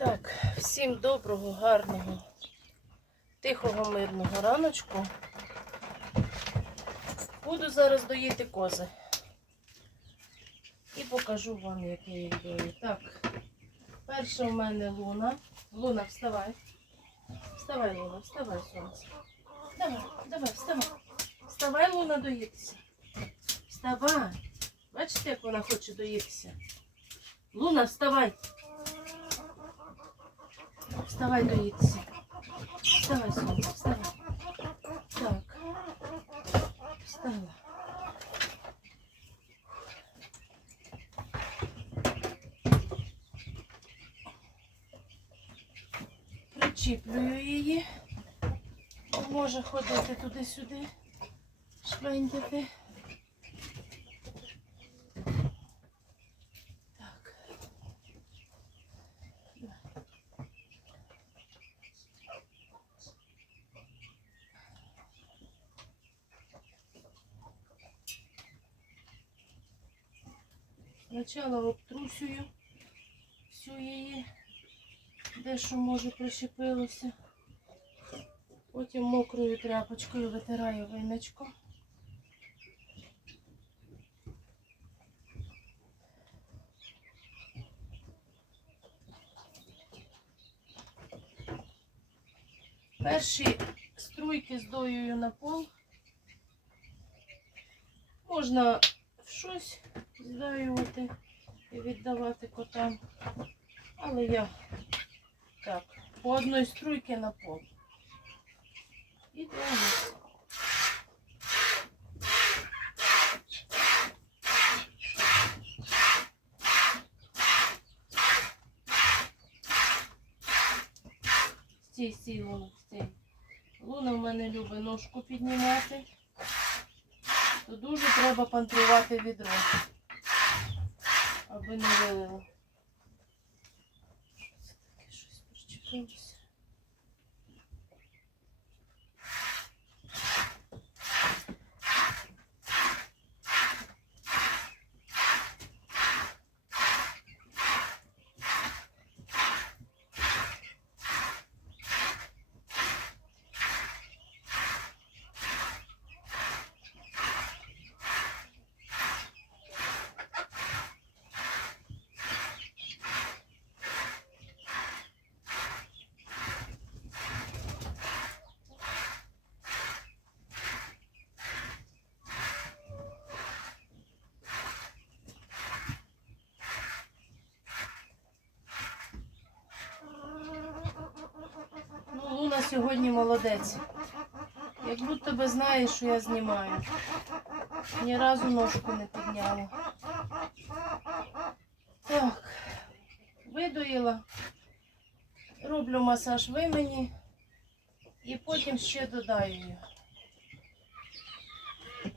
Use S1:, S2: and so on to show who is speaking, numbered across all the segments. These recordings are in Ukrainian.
S1: Так, всім доброго, гарного, тихого, мирного раночку. Буду зараз доїти кози. І покажу вам, як я їх дою. Так, перша у мене луна. Луна, вставай. Вставай, Луна, вставай, сонце. Давай, давай, вставай. Вставай, Луна, доїтися. Вставай. Бачите, як вона хоче доїтися? Луна, вставай. Вставай доїтися. Вставай, сонце, вставай. Так. Встала. Причіплюю її. Може ходити туди-сюди, швендяти. Так. Спочатку обтрусюю всю її, де що може прищепилося. Потім мокрою тряпочкою витираю виночку. Перші струйки здоюю на пол. Можна щось здаювати і віддавати котам. Але я так, по одній струйці на пол. І дивимось. Стій, стій, Луна, стій. Луна в мене любить ножку піднімати. То дуже треба пантрувати відро, аби не вилило. Що це таке? Щось причепилося. Ну, Луна сьогодні молодець. Як будто би знає, що я знімаю. Ні разу ножку не підняла. Так, видоїла. Роблю масаж вимені і потім ще додаю.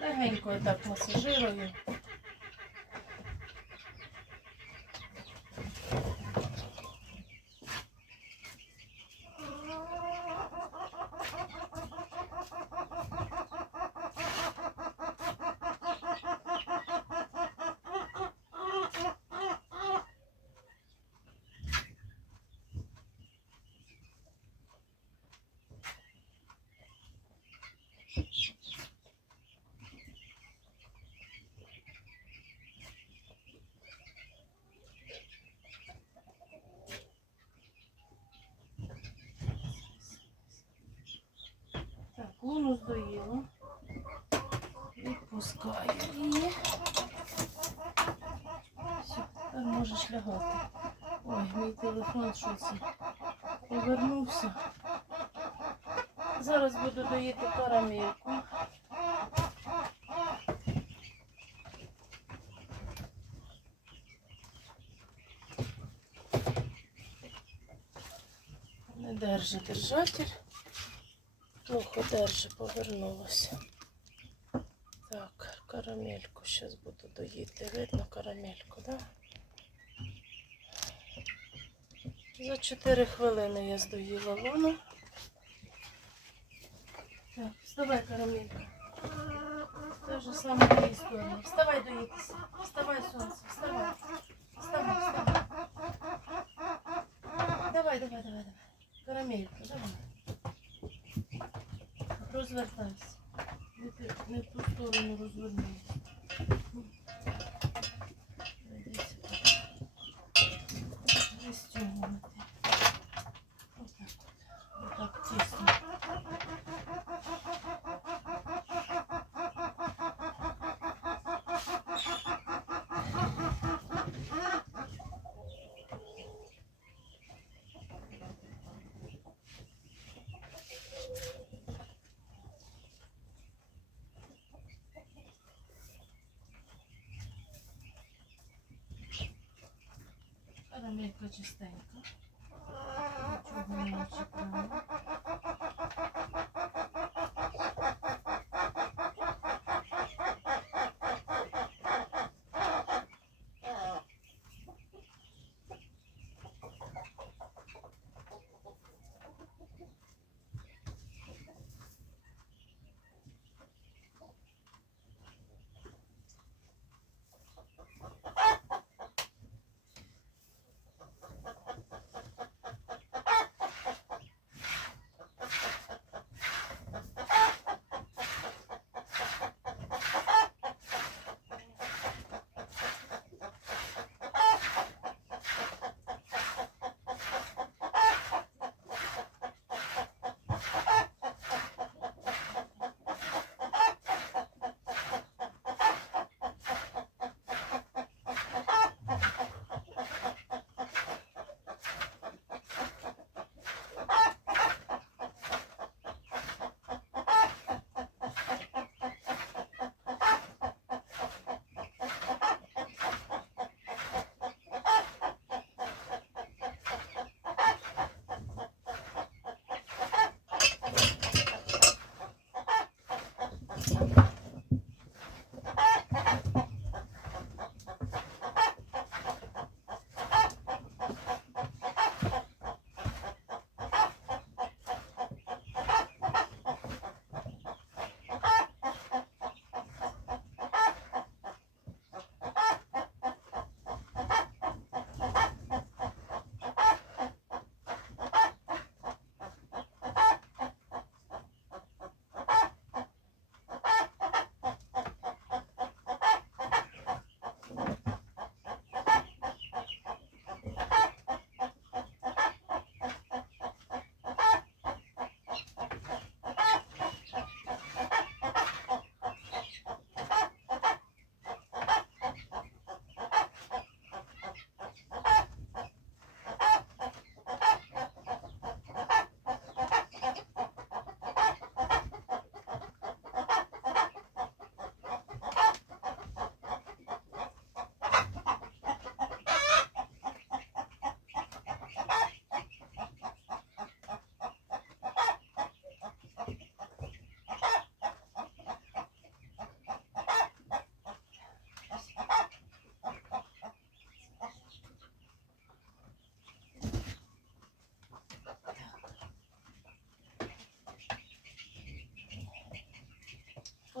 S1: Легенько так масажирую. Так, луну здоїла. Відпускаю її. Все, тепер можеш лягати. Ой, мій що повернувся. Зараз буду доїти карамельку. Не держи держатель. Плохо держи, повернулося. Так, карамельку зараз буду доїти. Видно карамельку, так? Да? За 4 хвилини я здоїла луну. Так, вставай, карамелька. Те ж саме та історія. Вставай доїтися. Вставай, сонце, вставай. Вставай, вставай. Давай, давай, давай, давай. Карамелька, давай. Розвертайся. Не, ту сторону розвернися. Іди сюди. Пристягнути. Отак от. Отак тісно. Карамелька чистенька. Нічого не чекаємо.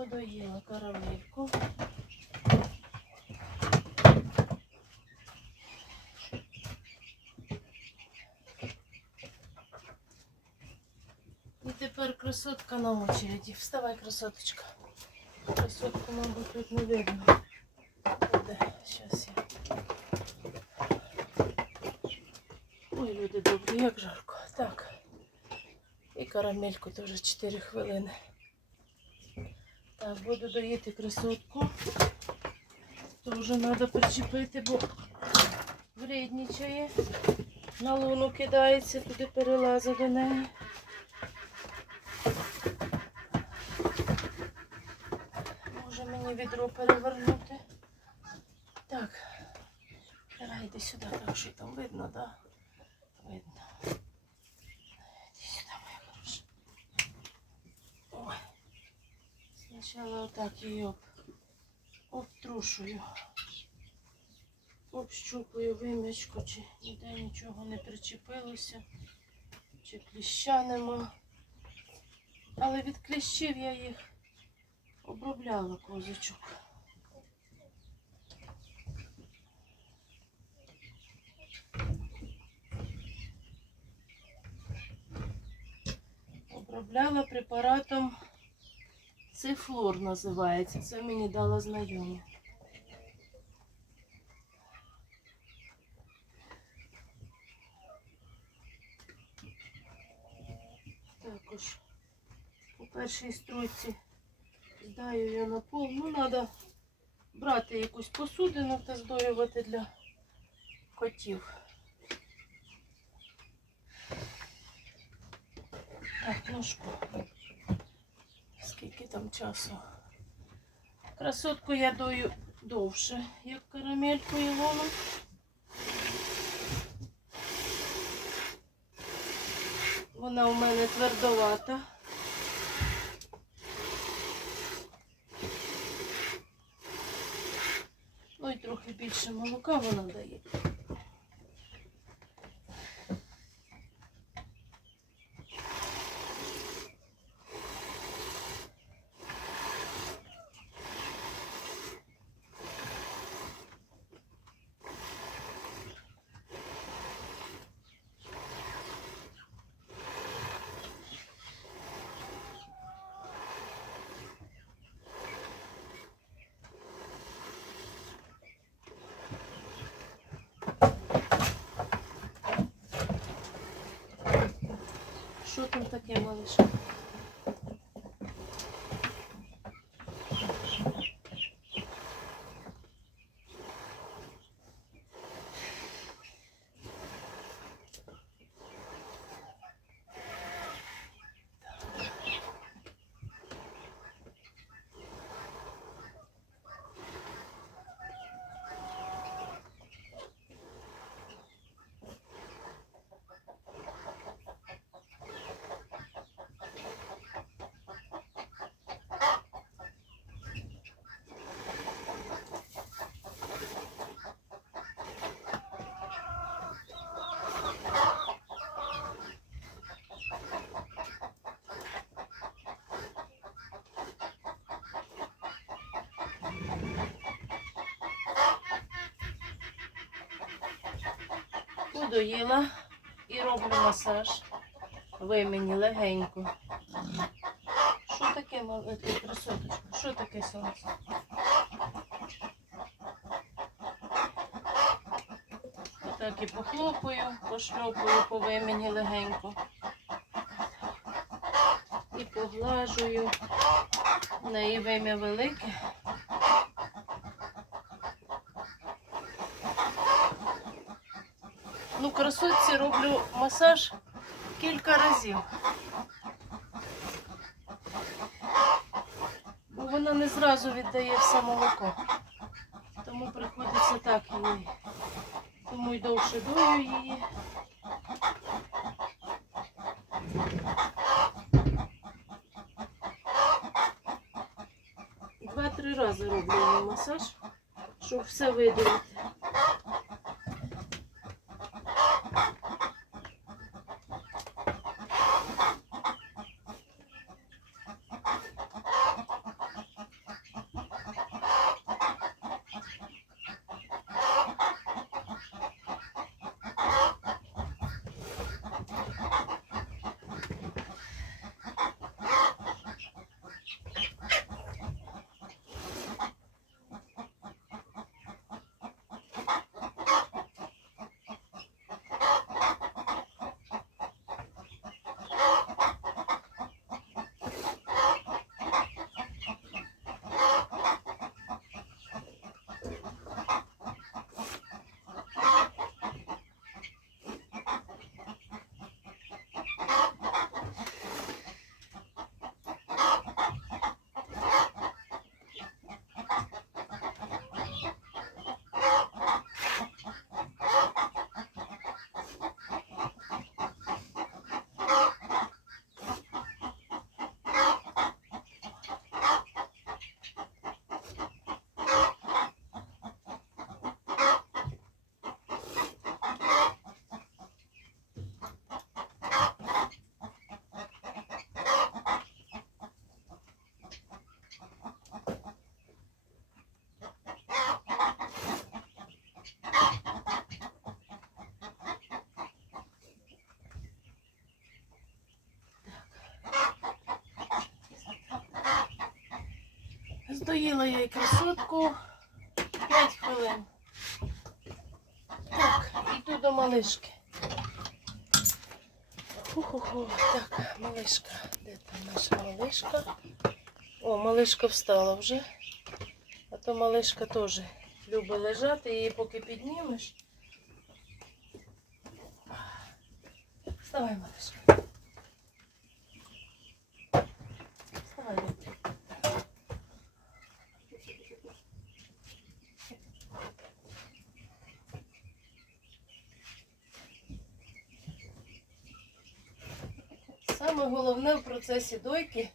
S1: Подоїла карамельку. І тепер красотка на очереді. Вставай, красоточка. Красотку, мабуть, тут не видно. Де? Щас я. Ой, люди добрі, як жарко. Так. І карамельку теж 4 хвилини. Так, буду доїти красотку. То вже треба причепити, бо вредничає. На луну кидається, туди перелазить до неї. Може мені відро перевернути. Так. Давай сюди, так що там видно, так? Да? Сначала отак її обтрушую, общупую вим'ячку, чи ніде нічого не причепилося, чи кліща нема. Але від кліщів я їх обробляла козочок. Обробляла препаратом. Цифлор називається. Це мені дала знайома. Також у першій стройці здаю її на пол. Ну, треба брати якусь посудину та здоювати для котів. Так, ножку. Скільки там часу? Красотку я дою довше, як карамельку Ілону. Вона у мене твердовата. Ну і трохи більше молока вона дає. Що там таке, Подоїла і роблю масаж. Ви мені легенько. Що таке, красоточка? Що таке сонце? Отак і похлопаю, пошльопаю по вимені легенько. І поглажую. В неї вим'я велике. Ну, красотці роблю масаж кілька разів. Бо вона не зразу віддає все молоко. Тому приходиться так її. Тому й довше дою її. Два-три рази роблю масаж, щоб все виділити. Доїла я і красотку 5 хвилин. Так, іду до малишки. Ху-ху-ху. Так, малишка. Де там наша малишка? О, малишка встала вже. А то малишка теж любить лежати, її поки піднімеш. Вставай, малишка. Вставай, дитя. Саме головне в процесі дойки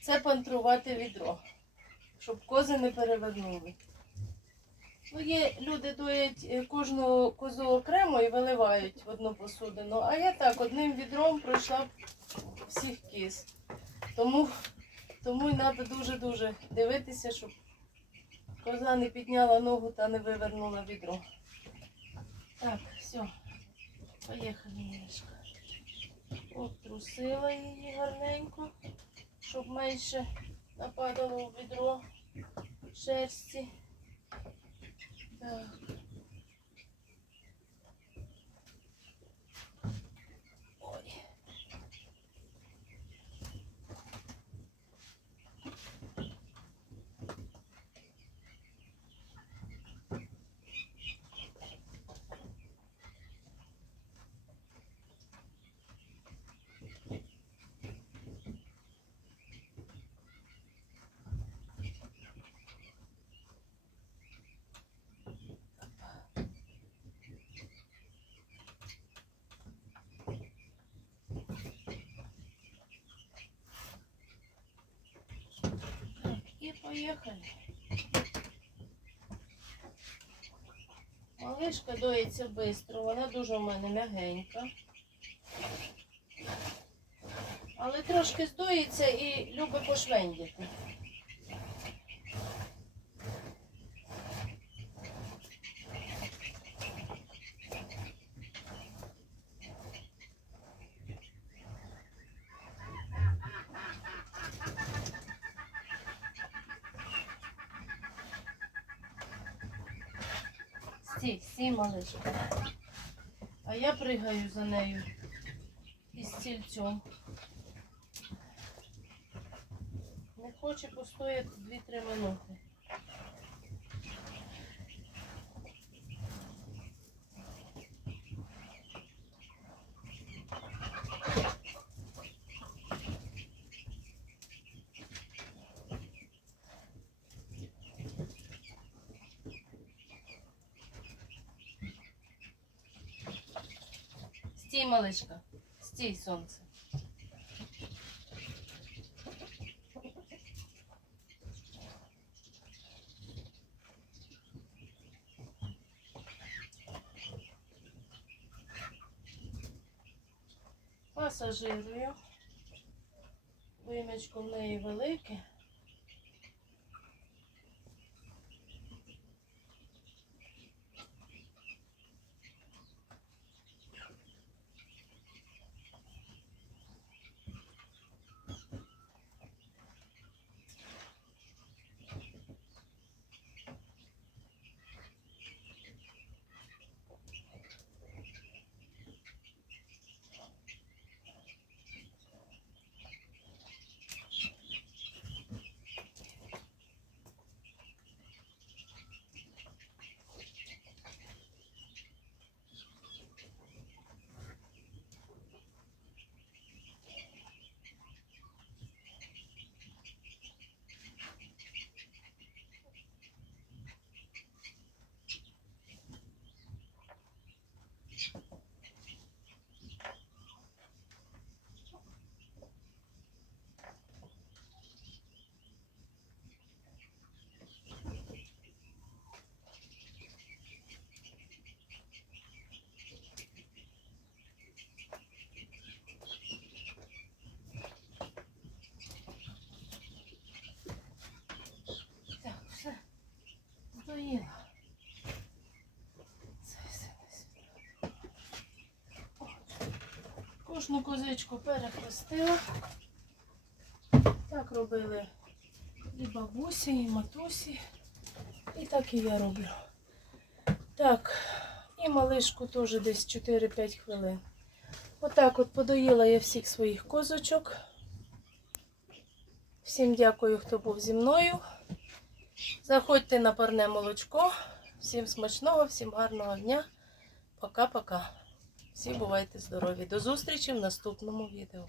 S1: це пантрувати відро, щоб кози не перевернули. Ну, є люди доять е, кожну козу окремо і виливають в одну посудину, а я так одним відром пройшла всіх кіз. Тому, тому й треба дуже-дуже дивитися, щоб коза не підняла ногу та не вивернула відро. Так, все, поїхали, Мішка. Обтрусила її гарненько, щоб менше нападало у відро шерсті. Так. І поехали. Малишка доїться швидко, вона дуже у мене м'ягенька. Але трошки здоїться і любить пошвендіти. Стій, стій. А я пригаю за нею із стільцем. Не хоче постояти 2-3 минути. Стій, малишка. Стій, сонце. Пасажирую. Вимічко в неї велике. Доїла. Кожну козичку перехрестила. Так робили і бабусі, і матусі. І так і я роблю. Так, і малишку теж десь 4-5 хвилин. Отак от подоїла я всіх своїх козочок. Всім дякую, хто був зі мною. Заходьте на парне молочко. Всім смачного, всім гарного дня. Пока-пока. Всі бувайте здорові. До зустрічі в наступному відео.